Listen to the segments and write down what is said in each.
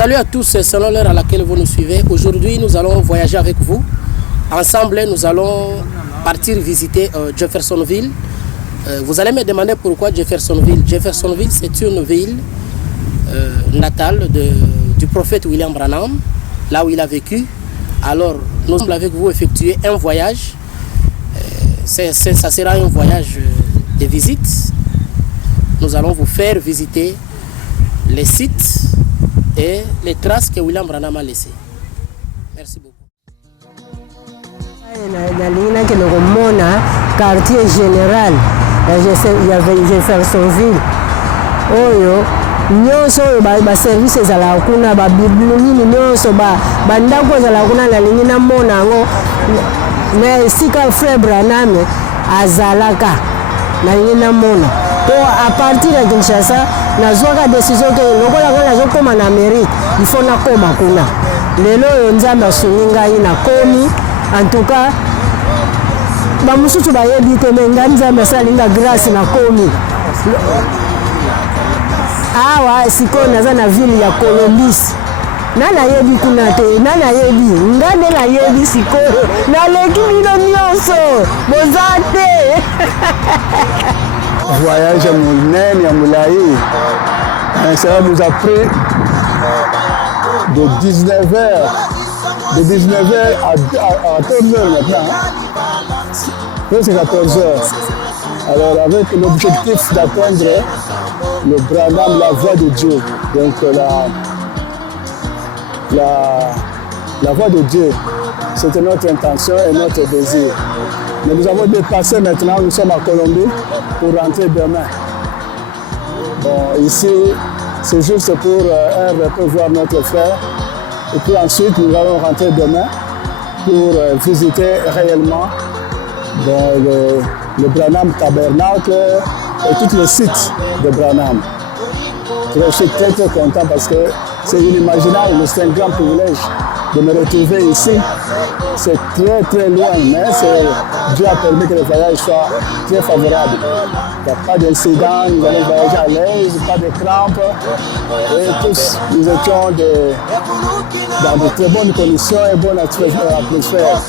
Salut à tous, selon l'heure à laquelle vous nous suivez. Aujourd'hui, nous allons voyager avec vous. Ensemble, nous allons partir visiter Jeffersonville. Vous allez me demander pourquoi Jeffersonville. Jeffersonville, c'est une ville natale du prophète William Branham, là où il a vécu. Alors, nous allons avec vous effectuer un voyage. Ça sera un voyage de visite. Nous allons vous faire visiter les sites et les traces que William Branham a laissées. Merci beaucoup. Nalinaki nakomona quartier général ya Jeffersonville oyo nyonso oyo baservice ezala kuna babiblu nini nyonso bandako ezala kuna nalingi namona yango na esika frère Branham azalaka nalingi namona to à partir ya Kinshasa nazwaka décision ke lokola ngo nazokoma na Amérique il faut nakoma kuna lelo oyo nzambe asungi ngai nakomi en tout cas bamususu bayebi te me ngai nzambe asalinga grâce nakomi awa sikoyo naza na ville ya Colombis nanayebi kuna te nanayebi ngai nde nayebi sikoyo naleki bino nyonso boza te voyage à Moulin et à Moulaï. Ça nous a pris de 19h à 14h maintenant. C'est 14h. Alors avec l'objectif d'atteindre le Branham, la voie de Dieu. Donc la voie de Dieu, c'était notre intention et notre désir. Mais nous avons dépassé maintenant, nous sommes à Colombie pour rentrer demain. Bon, ici, c'est juste pour un voir notre frère. Et puis ensuite, nous allons rentrer demain pour visiter réellement le Branham Tabernacle et tous les sites de Branham. Je suis très très content parce que c'est inimaginable, c'est un grand privilège de me retrouver ici. C'est très très loin, mais Dieu a permis que le voyage soit très favorable. Il n'y a pas d'incident, nous allons voyager à l'aise, pas de crampes. Et tous, nous étions dans de très bonnes conditions et bonne atmosphère.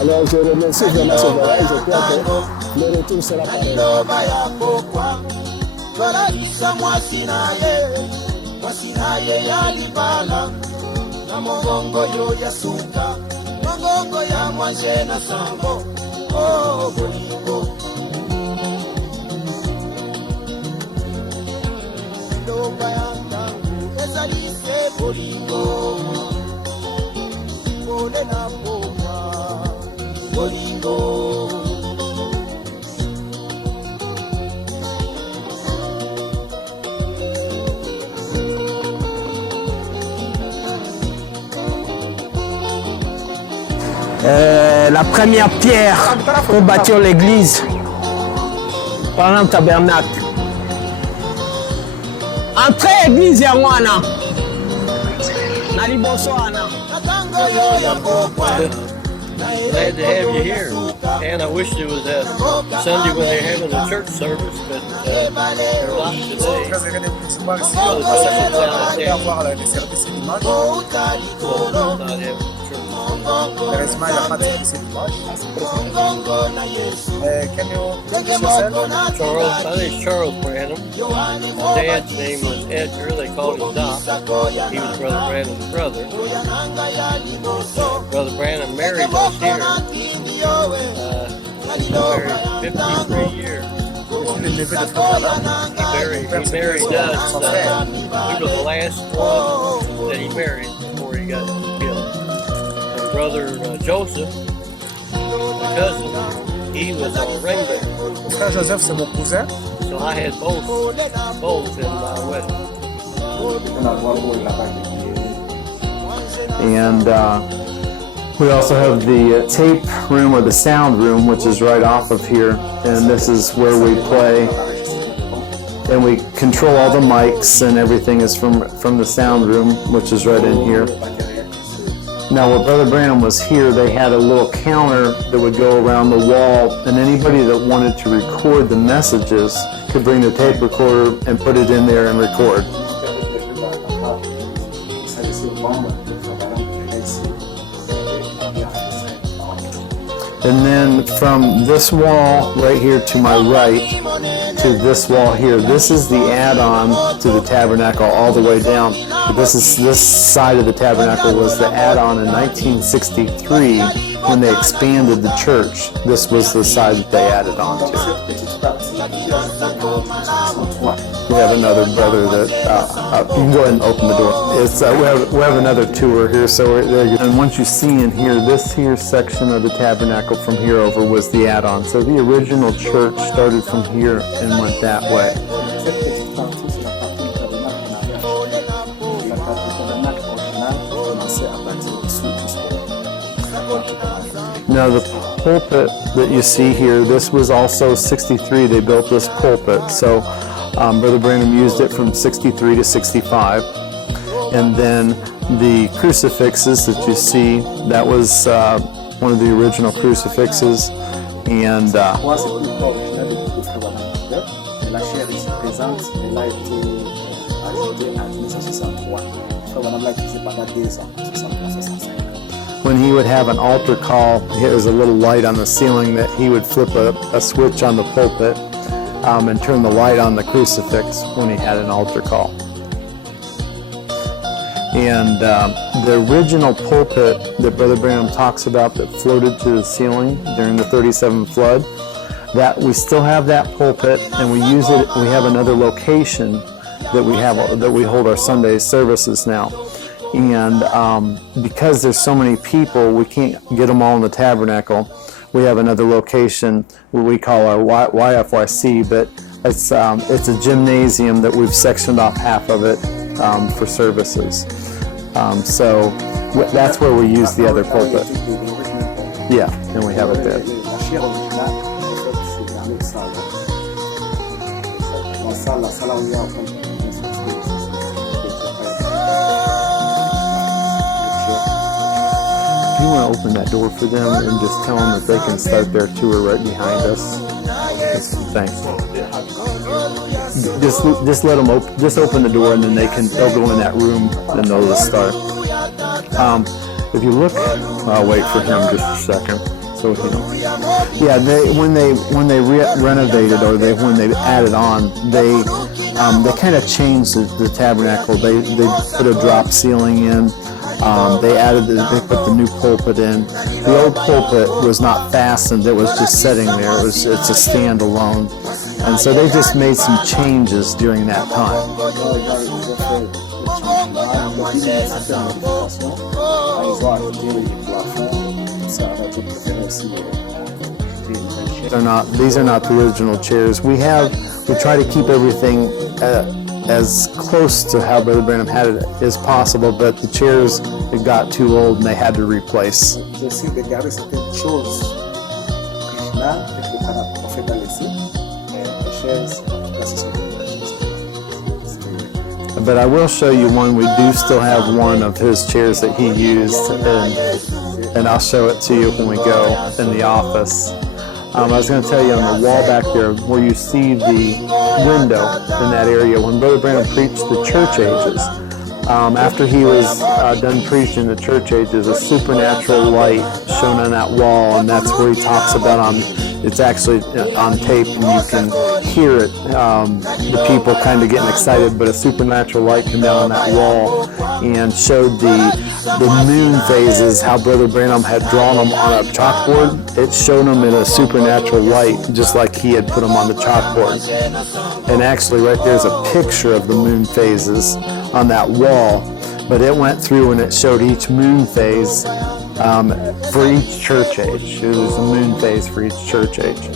Alors je remercie vraiment ce voyage, je crois que le retour sera pareil. Na mongongo yo yasuka mongongo ya mwanje na sambo oh bolingo ndo bayanga ezalise bolingo bole na poma bolingo. La première pierre pour bâtir l'église par un tabernacle. Entrée église ya mwana. Na liboso ana. Glad to have you here, and I wish it was Sunday when they're having a church service, but they're not today. Charisma, il n'y a pas de service dimanche. Can you introduce yourself? Charles, my name's Charles Branham. Dad's name was Edgar. They called him Doc. He was Brother Branham's brother. Brother Branham married us here. He married 53 years. He married us. We were the last one that he married before he got killed. Brother Joseph, my cousin, he was our ring bearer. Frère Joseph, c'est mon cousin. So I had both in my wedding. And we also have the tape room or the sound room, which is right off of here. And this is where we play. And we control all the mics and everything is from the sound room, which is right in here. Now, when Brother Branham was here, they had a little counter that would go around the wall, and anybody that wanted to record the messages could bring the tape recorder and put it in there and record. And then from this wall right here to my right to this wall here, this is the add-on to the tabernacle all the way down. This side of the tabernacle was the add-on in 1963 when they expanded the church. This was the side that they added on to. We have another brother that you can go ahead and open the door. It's we have another tour here, so there you go. And once you see in here, this here section of the tabernacle from here over was the add-on. So the original church started from here and went that way. Now the pulpit that you see here, this was also 63. They built this pulpit. So Brother Branham used it from 63 to 65. And then the crucifixes that you see, that was one of the original crucifixes. And when he would have an altar call, there was a little light on the ceiling that he would flip a switch on the pulpit and turn the light on the crucifix when he had an altar call. And the original pulpit that Brother Branham talks about that floated to the ceiling during the 37 flood, that we still have that pulpit, and we use it. We have another location that we hold our Sunday services now. And because there's so many people, we can't get them all in the tabernacle. We have another location, what we call our YFYC, but it's a gymnasium that we've sectioned off half of it for services. So that's where we use the other pulpit. Yeah, and we have it there. You want to open that door for them and just tell them that they can start their tour right behind us. Thanks. Just let them open the door, and then they'll go in that room and they'll just start. If you look, I'll wait for him just a second. So yeah, when they renovated or when they added on, they kind of changed the tabernacle. They put a drop ceiling in. They put the new pulpit in. The old pulpit was not fastened, it was just sitting there. It's a standalone. And so they just made some changes during that time. These are not the original chairs. We try to keep everything as close to how Brother Branham had it as possible, but the chairs it got too old and they had to replace. But I will show you one. We do still have one of his chairs that he used, and I'll show it to you when we go in the office. I was going to tell you on the wall back there where you see the window in that area, when Brother Branham preached the church ages, after he was done preaching the church ages, a supernatural light shone on that wall, and that's where he talks about it's actually on tape and you can hear it, the people kind of getting excited, but a supernatural light came down on that wall and showed the moon phases, how Brother Branham had drawn them on a chalkboard. It showed them in a supernatural light, just like he had put them on the chalkboard. And actually right there's a picture of the moon phases on that wall, but it went through and it showed each moon phase for each church age. It was a moon phase for each church age.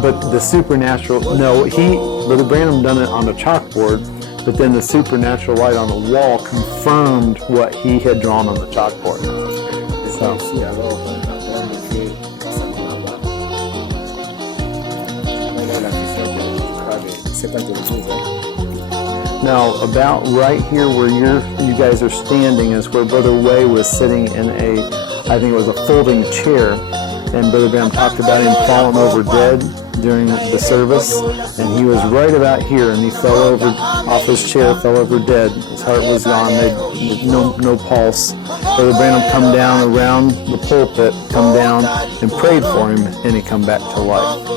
But the supernatural, Brother Branham done it on a chalkboard, but then the supernatural light on the wall confirmed what he had drawn on the chalkboard. Now, about right here where you guys are standing is where Brother Way was sitting in I think it was a folding chair, and Brother Branham talked about him falling over dead. during the service, and he was right about here, and he fell over off his chair, fell over dead. His heart was gone. No pulse. Brother Branham come down around the pulpit, come down and prayed for him, and he come back to life.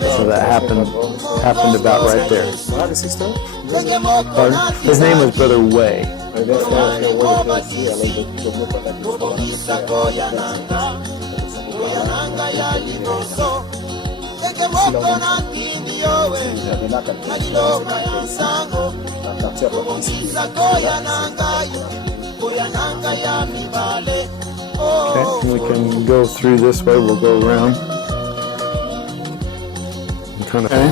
So that happened about right there. Pardon? His name was Brother Way. Okay, we can go through this way. We'll go around. Okay.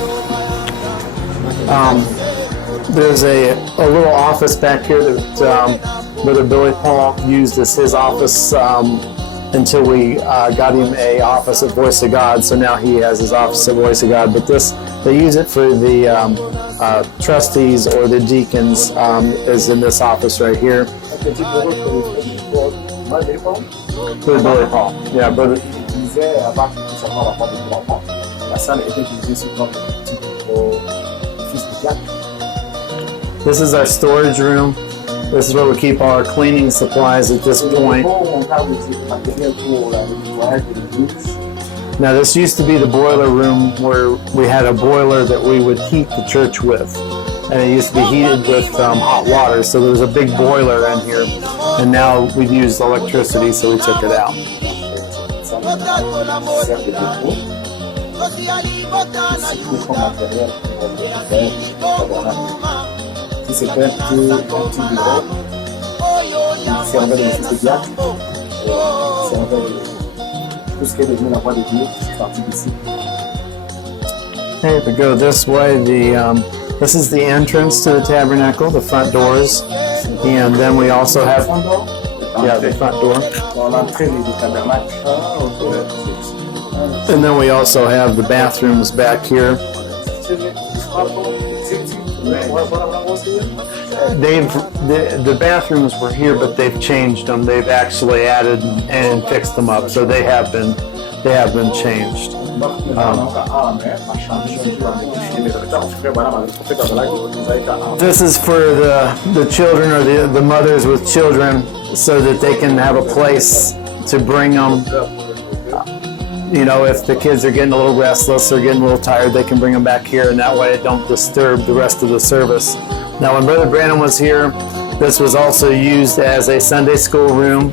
There's a little office back here that Brother Billy Paul used as his office until we got him a office at Voice of God. So now he has his office at Voice of God. But they use it for the trustees or the deacons. Is in this office right here. Brother Billy Paul. Yeah, brother. This is our storage room. This is where we keep all our cleaning supplies at this point. Now this used to be the boiler room where we had a boiler that we would heat the church with. And it used to be heated with hot water, so there was a big boiler in here. And now we've used electricity, so we took it out. Okay, if we go this way, this is the entrance to the tabernacle, the front doors, and then we also have the front door. And then we also have the bathrooms back here. The bathrooms were here, but they've changed them. They've actually added and fixed them up, so they have been changed. This is for the children or the mothers with children, so that they can have a place to bring them. You know, if the kids are getting a little restless or getting a little tired, they can bring them back here, and that way it don't disturb the rest of the service. Now, when Brother Branham was here, this was also used as a Sunday school room.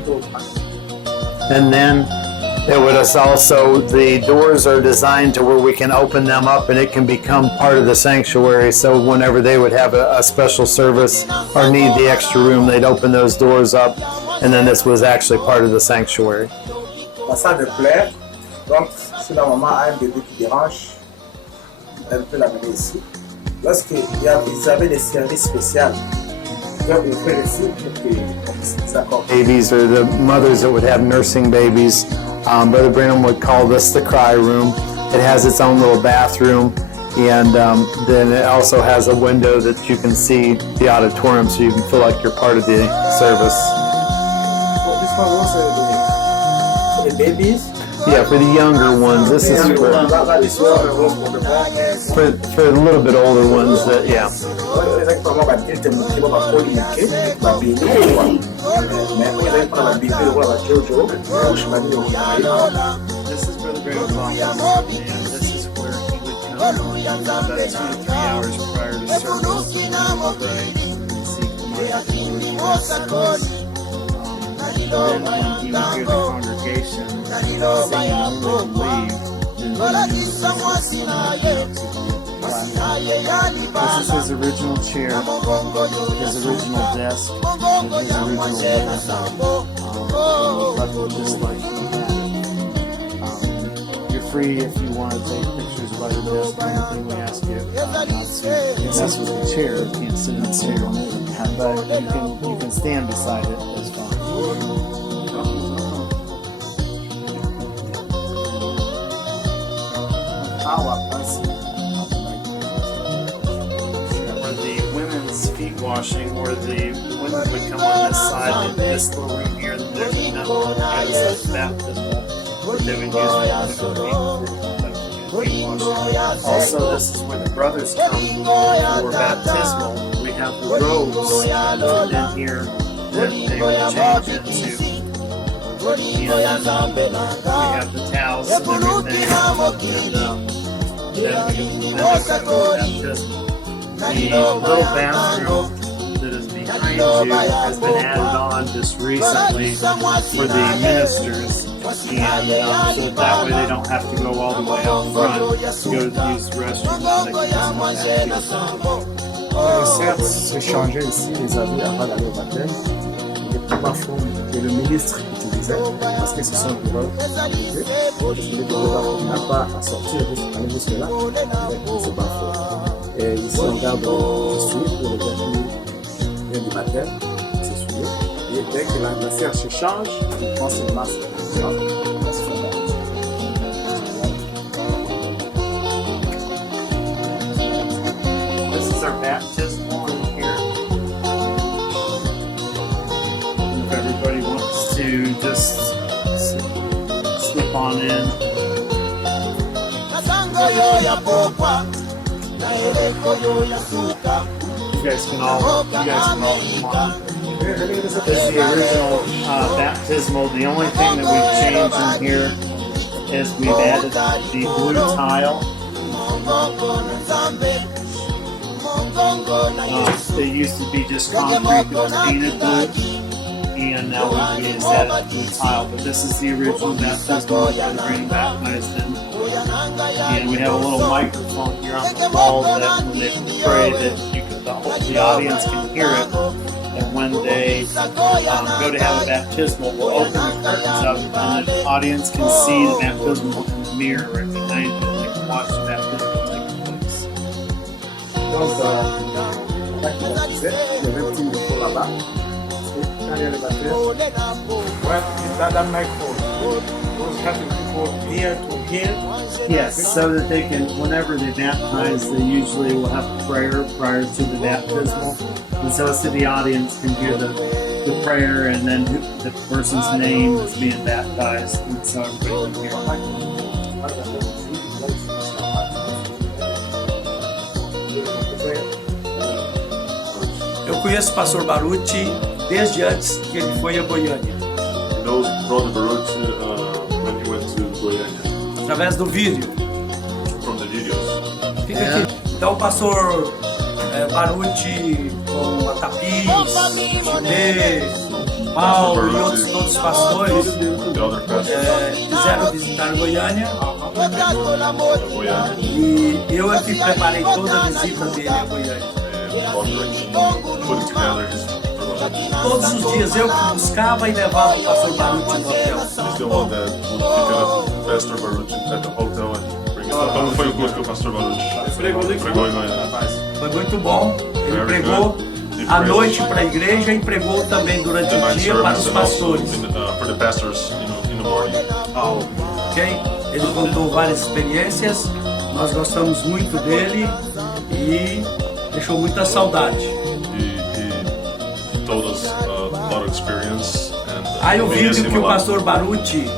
And then it would also, the doors are designed to where we can open them up and it can become part of the sanctuary. So whenever they would have a special service or need the extra room, they'd open those doors up, and then this was actually part of the sanctuary. Donc, si la maman a un bébé qui dérange, elle peut l'amener ici. Lorsqu'ils avaient des services spéciaux, ils ont fait ici pour qu'on puisse s'accorder. Babies or the mothers that would have nursing babies, Brother Branham would call this the cry room. It has its own little bathroom, and then it also has a window that you can see the auditorium, so you can feel like you're part of the service. So this one also for the babies. Yeah, for the younger ones. This is for a little bit older ones. That This is Brother Branham's office, and this is where he would come about 2 to 3 hours prior to service and pray and seek the service. Then when he would hear the congregation singing "Only Believe," this is his original chair, his original desk, and his original left it just like he had it. You're free if you want to take pictures by the desk or anything. We ask you not to mess with the chair. You can't sit in the chair, but you can stand beside it. That's fine. Where the women's feet washing, where the women would come on this side, and this little room here, and there's another as baptismal that they would use for feet washing. Also, this is where the brothers come for baptismal. We have the robes in here that they will change into. And then we have the towels and everything. And then we go for baptismal. The little bathroom that is behind you has been added on just recently for the ministers. And so that way they don't have to go all the way out front to go to use the restroom. Certes, se changeait ici les habits avant d'aller au baptême. Il est plus parfois que le ministre utilisait parce que ce sont des robes privées. Il n'a pas à sortir aller jusque là avec ce parfois. Et ici on garde le soulier pour le gars qui vient du baptême, c'est soulier. Et dès que la serre se change, il prend ses masques. This is our baptismal in here. If everybody wants to just slip on in. You guys can all come on. This is the original baptismal. The only thing that we've changed in here is we've added the blue tile. They used to be just concrete that was painted blue, and now we just added blue tile. But this is the original baptismal that we're being baptized in. And we have a little microphone here on the wall that when they pray that the audience can hear it. And when they go to have a baptismal, we'll open the curtains up and the audience can see the baptismal in the mirror right behind you. They can watch the baptismal take place. Donc, là qui baptisait, il y avait un petit micro là-bas. Quand il y a le baptême, ouais, that microphone. Those having people here to hear. Yes, so that they can, whenever they baptize, they usually will have prayer prior to the baptismal. And so the audience can hear the prayer and then the person's name is being baptized. And so everybody can hear Eu conheço o pastor Baruti desde antes que ele foi a Goiânia. He knows Brother Baruti when he went to Goiânia. Através do vídeo. From the videos. Fica aqui. Então o pastor Baruti com a Tapis, Chibê, Paulo e outros todos os pastores quiseram visitar Goiânia. E eu é que preparei toda a visita dele a Goiânia. Todos os dias eu que buscava e levava o pastor Baruti no hotel. Como foi o curso que o pastor Baruti pregou em Goiânia? Foi muito bom. Ele pregou à noite para a igreja e pregou também durante o dia para os pastores. Ok? Ele contou várias experiências. Nós gostamos muito dele e deixou muita saudade. Aí o vídeo que o pastor Baruti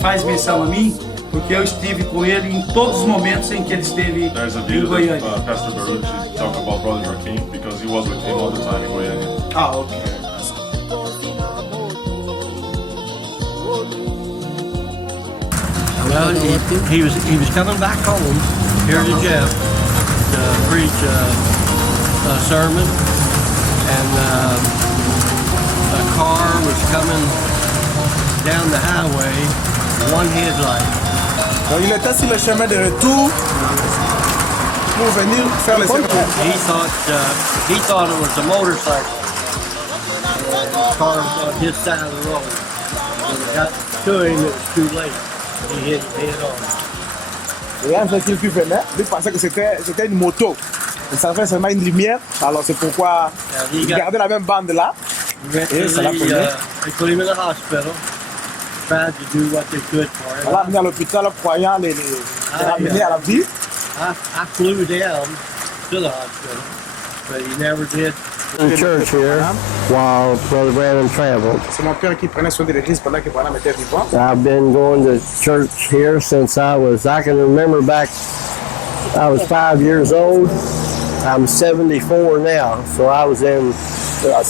faz menção a mim, porque eu estive com ele em todos os momentos em que ele esteve em Goiânia. Pastor Baruti talk about Brother Joaquim because he was with him all the time in Goiânia. Ah, okay. Well, he was coming back home here to Jeff to preach a sermon, and a car was coming down the highway, one headlight. Donc il était sur le chemin de retour pour venir faire le service. He thought it was a motorcycle. The car was on his side of the road. When it got to him, it was too late. He hit head on. Et un qui venait, il pensait que c'était une moto. Il savait seulement une lumière, alors c'est pourquoi il gardait la même bande là. Et ça l'a pris. They put him in the hospital. Tried to do what they could for him. On l'a amené à l'hôpital, croyant les ramener à la vie. I flew down to the hospital, but he never did. In church here while Brother Brandon traveled. C'est mon père qui prenait soin de l'église pendant que Branham était vivant. I've been going to church here since I can remember back I was 5 years old. I'm 74 now, so I was in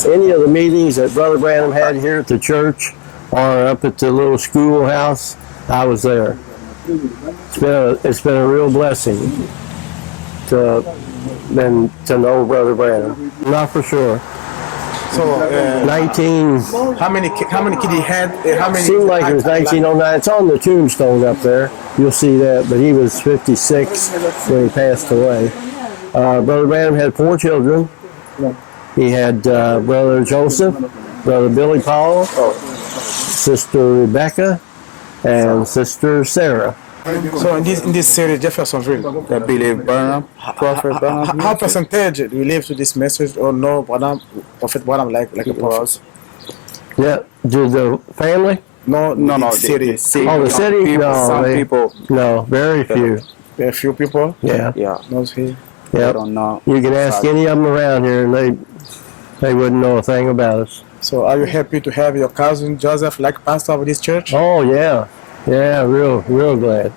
any of the meetings that Brother Branham had here at the church or up at the little schoolhouse. I was there. It's been a real blessing to know Brother Branham. Not for sure. So 19. How many kids he had? Seemed like it was 1909. It's on the tombstone up there. You'll see that. But he was 56 when he passed away. Brother Branham had 4 children. He had Brother Joseph, Brother Billy Paul, Sister Rebecca, and Sister Sarah. So in this series, Jeffersonville, Billy Branham, Prophet Branham. how percentage do you live to this message or no Branham, Prophet Branham like a prophet? Yeah, did the family? No, The city. Oh, the city? People, No, some they- people. No, very few. A few people. Yeah. Not here. I Yep. don't know. You can ask any of them around here, and they wouldn't know a thing about us. So are you happy to have your cousin Joseph like pastor of this church? Oh yeah, real glad.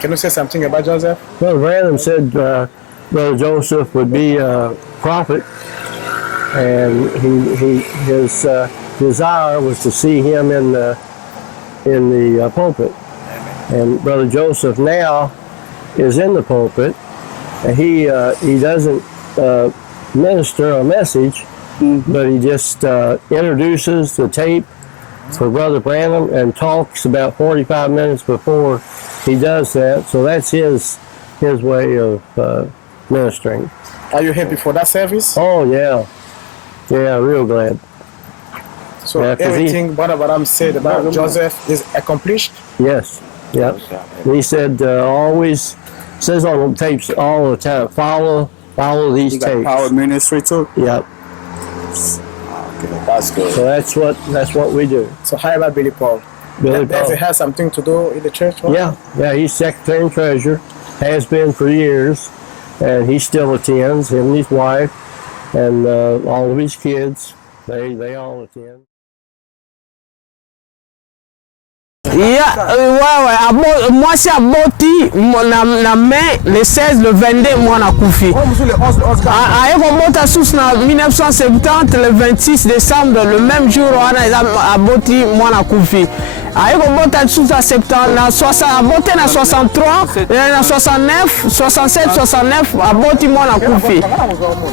Can you say something about Joseph? Brother Branham said Brother Joseph would be a prophet, and his desire was to see him in the pulpit. And Brother Joseph now is in the pulpit. And he doesn't minister a message, but he just introduces the tape for Brother Branham and talks about 45 minutes before he does that. So that's his way of ministering. Are you happy for that service? Oh yeah, real glad. So Yeah, 'cause everything Brother Branham said about Joseph is accomplished? Yes, yep. And he said always, says on the tapes all the time, follow these You got tapes. power ministry too? Yep. Okay, that's good. So that's what we do. So how about Billy Paul? Billy Does Paul. it have something to do in the church? Yeah, he's secretary and treasurer, has been for years, and he still attends, him and his wife, and all of his kids, they all attend. Moi c'est à Boti, na mai, le 16, le 22, moi na Koufi. A Mota sous na 1970, le 26 décembre, le même jour, à Boti, moi na Koufi. A Mota sous na 70, na 63, na 69, 67, 69, à Boti, moi na Koufi.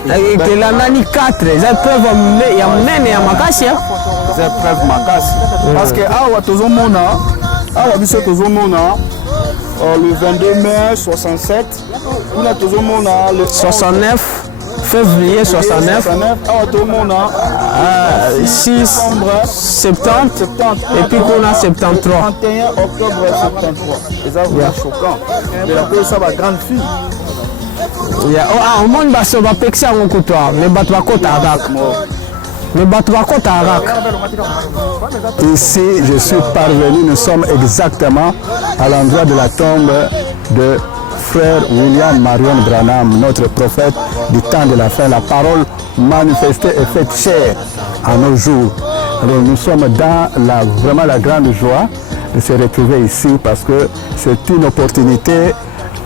Et la nani 4, les épreuves ya mnene ya makasi. Les épreuves makasi. Parce que awa tozomona, awa biso tozomona le 22 mai 67, on a tozomona le 69 février 69, awa tozomona 6 70 et puis qu'on a 73. 31 octobre 73. C'est vraiment choquant. Mais la cause ça va grande fille. Au monde baso va pexer en coutoir, mais battre va côté avec. Ici, je suis parvenu, nous sommes exactement à l'endroit de la tombe de frère William Marion Branham, notre prophète du temps de la fin. La parole manifestée et faite chair à nos jours. Alors, nous sommes dans vraiment la grande joie de se retrouver ici parce que c'est une opportunité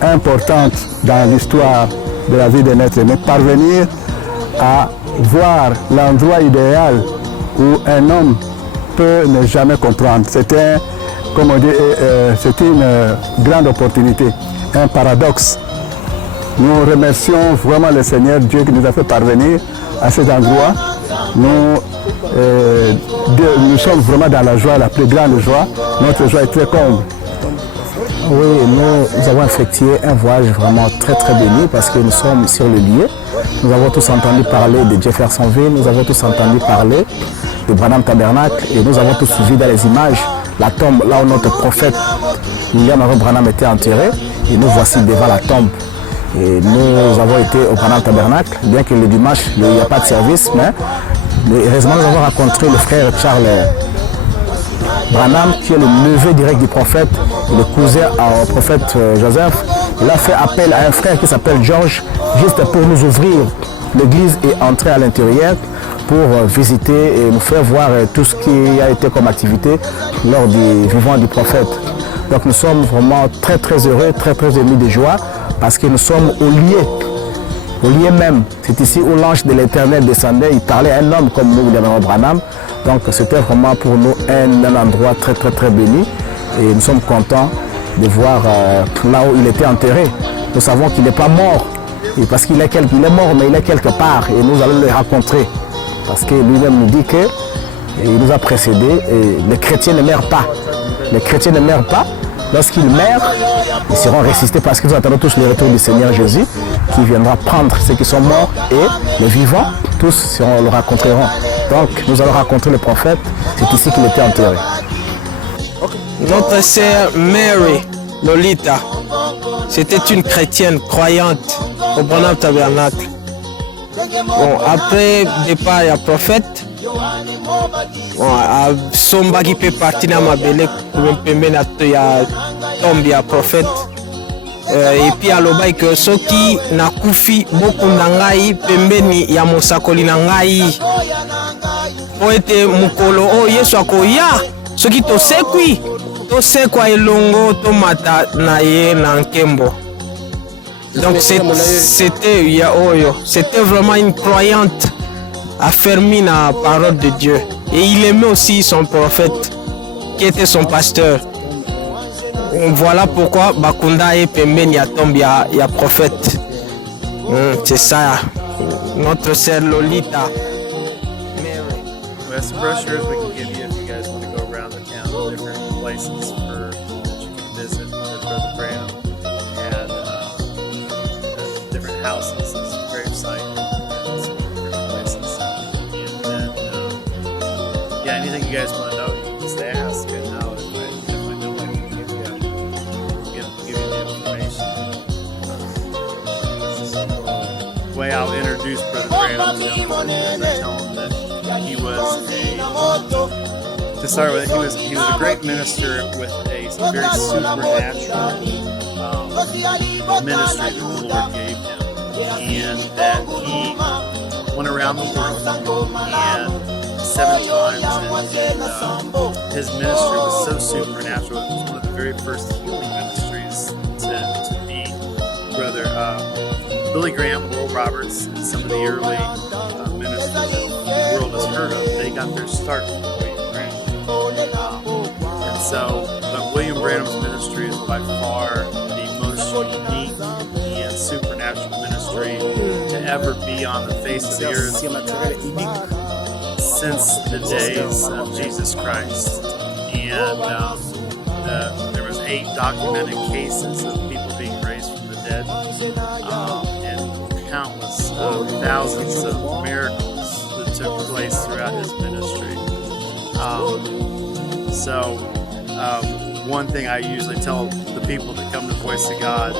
importante dans l'histoire de la vie de notre aîné, parvenir à voir l'endroit idéal où un homme peut ne jamais comprendre. C'est une grande opportunité, un paradoxe. Nous remercions vraiment le Seigneur Dieu qui nous a fait parvenir à cet endroit. Nous sommes vraiment dans la joie, la plus grande joie. Notre joie est très comble. Oui, nous avons effectué un voyage vraiment très béni parce que nous sommes sur le lieu. Nous avons tous entendu parler de Jeffersonville, nous avons tous entendu parler de Branham Tabernacle et nous avons tous suivi dans les images la tombe là où notre prophète William Marion Branham était enterré et nous voici devant la tombe. Et nous avons été au Branham Tabernacle, bien que le dimanche il n'y a pas de service, mais heureusement nous avons rencontré le frère Charles Branham qui est le neveu direct du prophète, le cousin au prophète Joseph. Il a fait appel à un frère qui s'appelle George juste pour nous ouvrir l'église et entrer à l'intérieur pour visiter et nous faire voir tout ce qui a été comme activité lors du vivant du prophète. Donc nous sommes vraiment très très heureux, très très émus de joie parce que nous sommes au lieu même. C'est ici où l'ange de l'Éternel descendait, il parlait à un homme comme nous, William Branham. Donc c'était vraiment pour nous un endroit très très très béni et nous sommes contents de voir là où il était enterré. Nous savons qu'il n'est pas mort, et parce qu'il est mort mais il est quelque part et nous allons le rencontrer. Parce que lui-même nous dit qu'il nous a précédés et les chrétiens ne meurent pas. Les chrétiens ne meurent pas. Lorsqu'ils meurent, ils seront ressuscités parce que nous attendons tous le retour du Seigneur Jésus qui viendra prendre ceux qui sont morts et les vivants, tous le rencontreront. Donc nous allons rencontrer le prophète, c'est ici qu'il était enterré. Notre sœur Mary Lolita, c'était une chrétienne croyante au Branham Tabernacle. Bon, après départ, il y a prophète. Bon, somba qui peut partir dans ma belle pour me permettre de tomber à prophète. Et puis à l'obaï que ceux qui n'a koufi beaucoup n'angai pembeni ya mosakoli n'angai. Poète mukolo o yesu akoya ceux qui to sekui elongo to mata na ye na nkembo. Donc c'était vraiment une croyante affermie dans la parole de Dieu. Et il aimait aussi son prophète qui était son pasteur. Voilà pourquoi Bakunda et Pemben Yatomb ya prophète. C'est ça, notre sœur Lolita. We have some brochures we can give you if you guys want to go around the town, different places that you can visit with Brother Branham. Different houses, some gravesite, some different places. And then, anything you guys want to know, you can just ask. And now, if I know, I can give you the information. The way I'll introduce Brother Branham to them is I tell him that he was to start with, he was a great minister with a very supernatural ministry that the Lord gave him, and that he went around the world and 7 times, and his ministry was so supernatural. It was one of the very first healing ministries to be. Brother Billy Graham, Will Roberts, and some of the early ministers that the world has heard of, they got their start from William Branham. And so, but William Branham's ministry is by far the most unique and supernatural ministry to ever be on the face of the earth since the days of Jesus Christ. And there was 8 documented cases of people being raised from the dead, and countless thousands of miracles that took place throughout his ministry. One thing I usually tell the people that come to Voice of God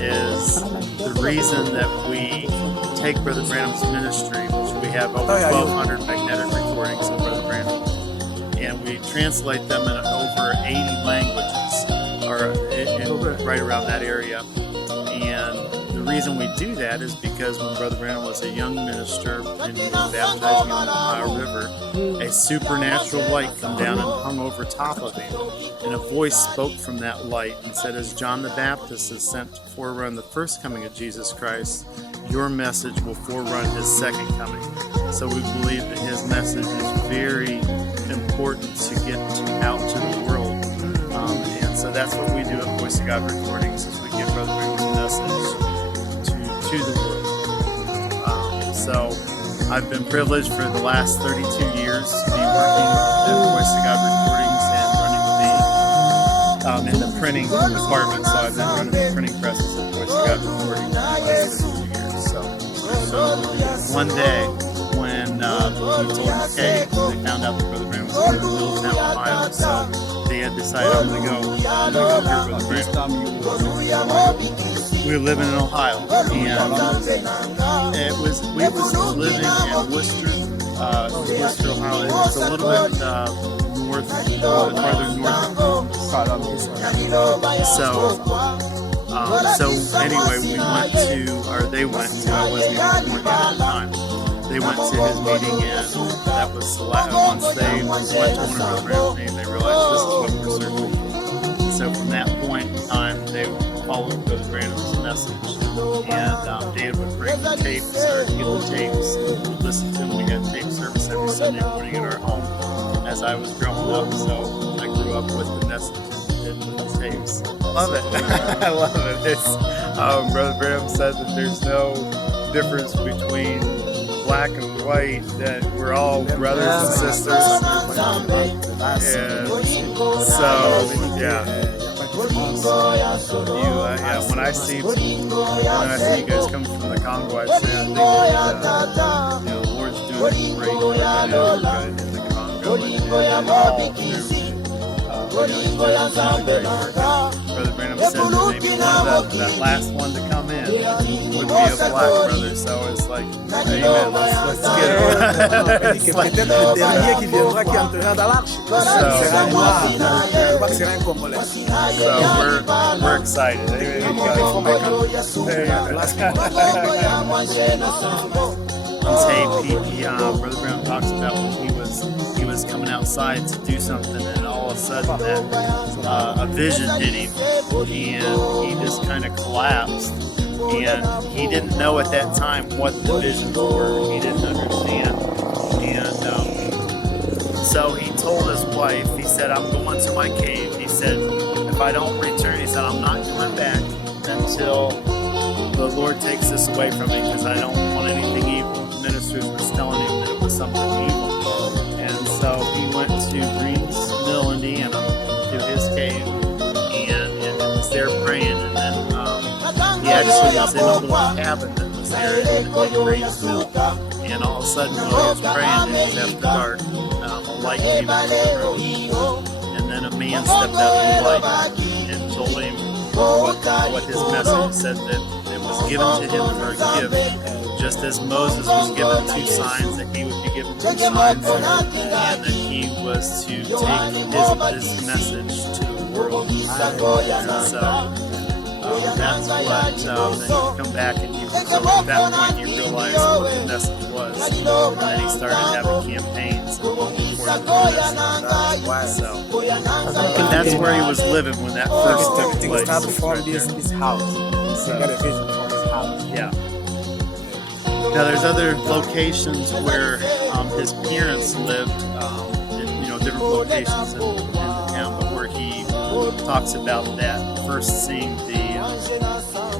is the reason that we take Brother Branham's ministry, which we have over 1,200 magnetic recordings of Brother Branham, and we translate them in over 80 languages, or right around that area. And the reason we do that is because when Brother Branham was a young minister and he was baptizing on the Ohio River, a supernatural light came down and hung over top of him. And a voice spoke from that light and said, as John the Baptist is sent to forerun the first coming of Jesus Christ, your message will forerun his second coming. So we believe that his message is very important to get out to the world. And so that's what we do at Voice of God Recordings, is we give Brother Branham's message to the world. So I've been privileged for the last 32 years to be working at Voice of God Recordings and running in the printing department. So I've been running the printing presses at Voice of God Recordings for the last 32 years. So one day when we told them, okay, they found out that Brother Branham was going to Middletown, Ohio, so they had decided I'm going to go hear Brother Branham. We were living in Ohio, and we was living in Worcester, Ohio. It's a little bit farther north. So anyway, they went to, I wasn't even born yet at the time. They went to his meeting, and that was the last. Once they went to one of Brother Branham's name, they realized this is what we're searching for. so from that point in time, they followed Brother Branham's message. And Dad would bring the tapes, or get the tapes, and listen to them. We had tape service every Sunday morning at our home as I was growing up. So I grew up with the message and with the tapes. Love it. I love it. It's, Brother Branham said that there's no difference between black and white, that we're all brothers and sisters. And so, yeah. When I see you guys coming from the Congo, I say I think that the Lord's doing great work in the Congo Brother Branham said that maybe that last one to come in would be a black brother, so it's like, amen, let's get it. Peut-être le dernier qui viendra, qui entrera dans l'arche. Sera noir. Je crois que sera un Congolais. So we're excited. On tape, Brother Brown talks about when he was coming outside to do something, and all of a sudden that a vision hit him, and he just kind of collapsed. And he didn't know at that time what the visions were. He didn't understand. And so he told his wife, he said, I'm going to my cave. He said, if I don't return, he said, I'm not coming back until the Lord takes this away from me, because I don't want anything evil. The ministers was telling him that it was something evil. And so he went to Green's Mill, Indiana, to his cave, and was there praying. And then he actually was in a little cabin that was there in Green's Mill. And all of a sudden, while he was praying, it was after dark, a light came into the room. And then a man stepped out of the light and told him what his message said, that it was given to him for a gift, just as Moses was given 2 signs, that he would be given 2 signs, and that he was to take his message to the world. And so that's what, then you come back and so at that point you realize what the message was, and then he started having campaigns for the message. So and that's where he was living when that first took place. Started from this house. So, got a vision for this house. Yeah. Now there's other locations where his parents lived, in different locations in the town, but where he talks about that first seeing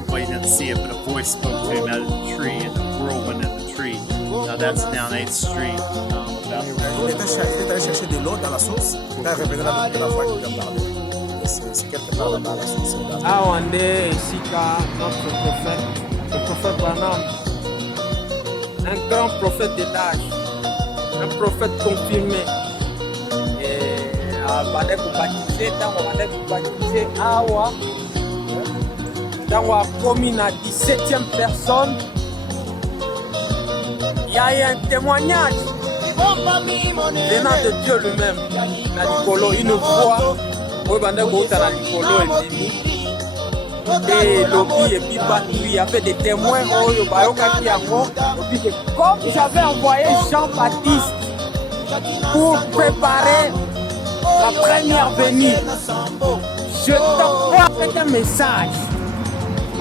well, he didn't see it, but a voice spoke to him out of the tree, and the whirlwind in the tree. Now that's down 8th Street. Il est allé chercher de l'eau dans la source, il a révélé la voix qui vient parler. C'est quelque part dans la source. Awande Sika, notre prophète, le prophète Branham, un grand prophète de l'âge, un prophète confirmé. Et Abadek baptisé, Awa, dans la commune à 17e personne, il y a eu un témoignage venant de Dieu lui-même. Une fois, et lobby et puis il y avait des témoins comme j'avais envoyé Jean-Baptiste pour préparer la première venue, je t'envoie avec un message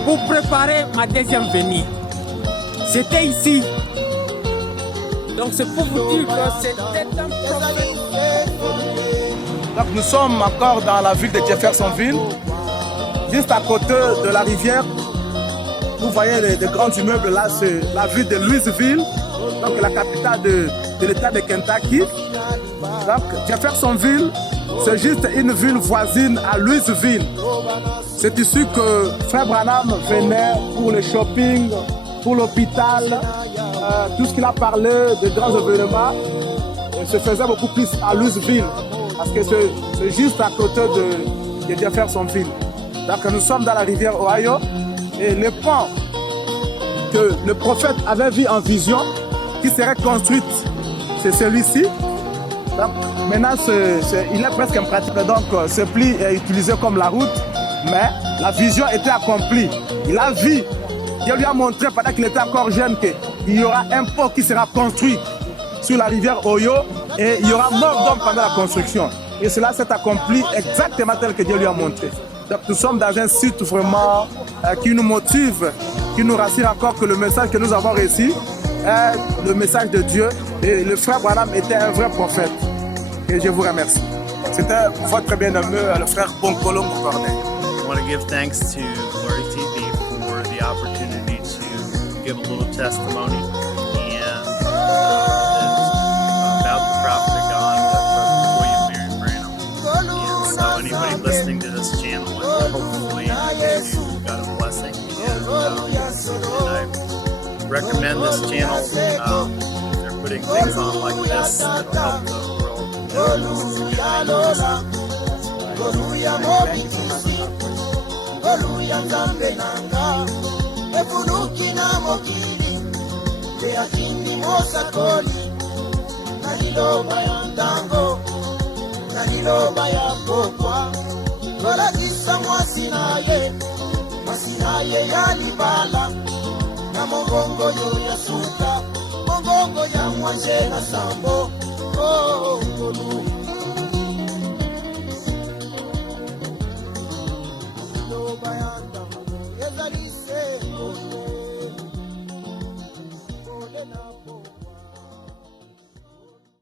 pour préparer ma deuxième venue. C'était ici. Donc c'est pour vous dire que c'était un prophète. Donc nous sommes encore dans la ville de Jeffersonville, juste à côté de la rivière. Vous voyez les grands immeubles là, c'est la ville de Louisville, donc la capitale de l'état de Kentucky. Donc Jeffersonville, c'est juste une ville voisine à Louisville. C'est ici que Frère Branham venait pour le shopping, pour l'hôpital, tout ce qu'il a parlé de grands événements se faisait beaucoup plus à Louisville, parce que c'est juste à côté de Jeffersonville. Donc nous sommes dans la rivière Ohio, et le pont que le prophète avait vu en vision, qui serait construit, c'est celui-ci. Donc maintenant, il est presque impraticable, donc ce pli est utilisé comme la route, mais la vision était accomplie. Il a vu, Dieu lui a montré pendant qu'il était encore jeune qu'il y aura un pont qui sera construit sur la rivière Ohio, et il y aura mort d'hommes pendant la construction. et cela s'est accompli exactement tel que Dieu lui a montré. Donc nous sommes dans un site vraiment qui nous motive, qui nous rassure encore que le message que nous avons reçu est le message de Dieu et le frère Branham était un vrai prophète. Et je vous remercie. C'était votre bien-aimé, le frère Bonkolongo Corneille. I want to give thanks to Glory TV for the opportunity to give a little testimony and about the prophet of God, Brother William Branham. And so anybody listening to this channel, hopefully you got a blessing. And I recommend this channel. If they're putting things on like this, it'll help the world. This is a good idea. Oluya nzambe nanga efunuki na mokili ya kindi mosakoli na liloba ya ntango na liloba ya pokwa tolakisa mwasi na ye ya libala na mongongo yo ya suka mongongo ya mwanje na sambo oh,